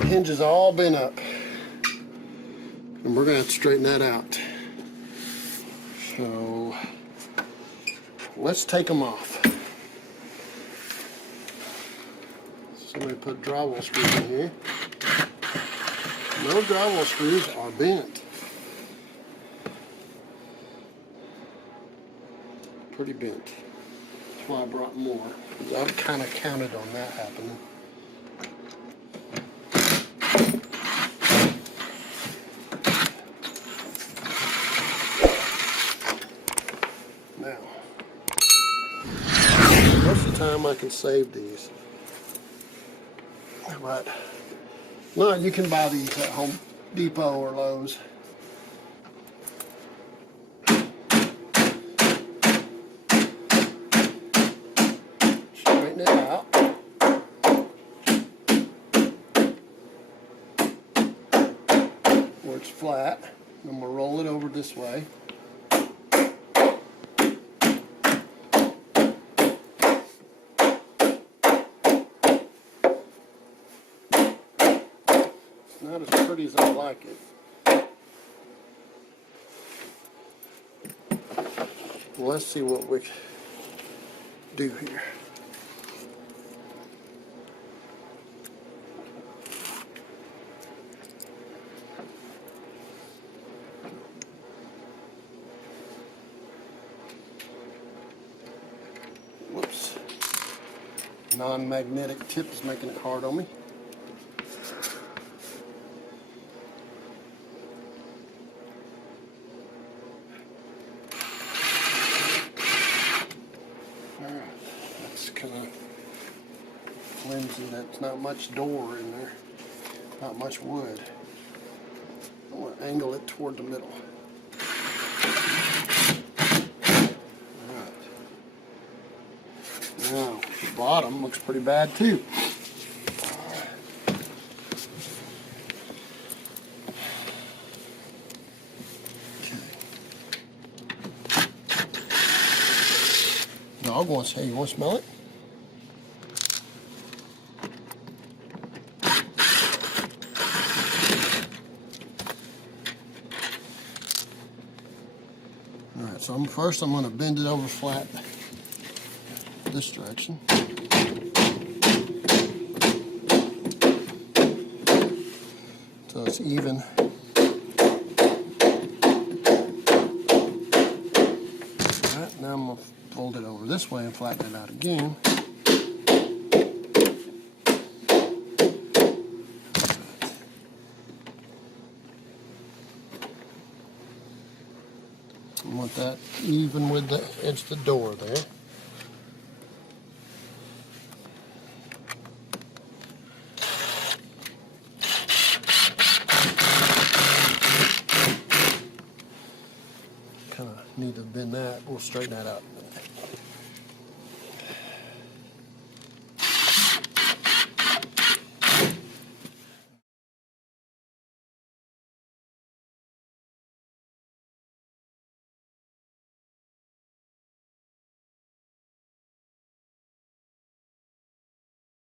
The hinges are all bent up, and we're going to have to straighten that out. So let's take them off. Somebody put drywall screws in here. No drywall screws are bent. Pretty bent. That's why I brought more. I've kind of counted on that happening. Now, most of the time I can save these. But no, you can buy these at Home Depot or Lowe's. Straighten it out. Where it's flat. Then we'll roll it over this way. Not as pretty as I like it. Well, let's see what we do here. Whoops. Non-magnetic tip is making it hard on me. Kind of flimsy. That's not much door in there, not much wood. I want to angle it toward the middle. Alright. Now, the bottom looks pretty bad too. Dog wants, hey, you want to smell it? Alright, so first I'm going to bend it over flat this direction. So it's even. Alright, now I'm going to fold it over this way and flatten it out again. I want that even with the edge of the door there. Kind of need to bend that. We'll straighten that up.